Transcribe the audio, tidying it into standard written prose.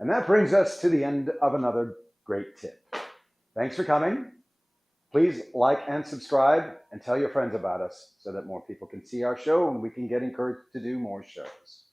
And that brings us to the end of another great tip. Thanks for coming. Please like and subscribe and tell your friends about us so that more people can see our show and we can get encouraged to do more shows.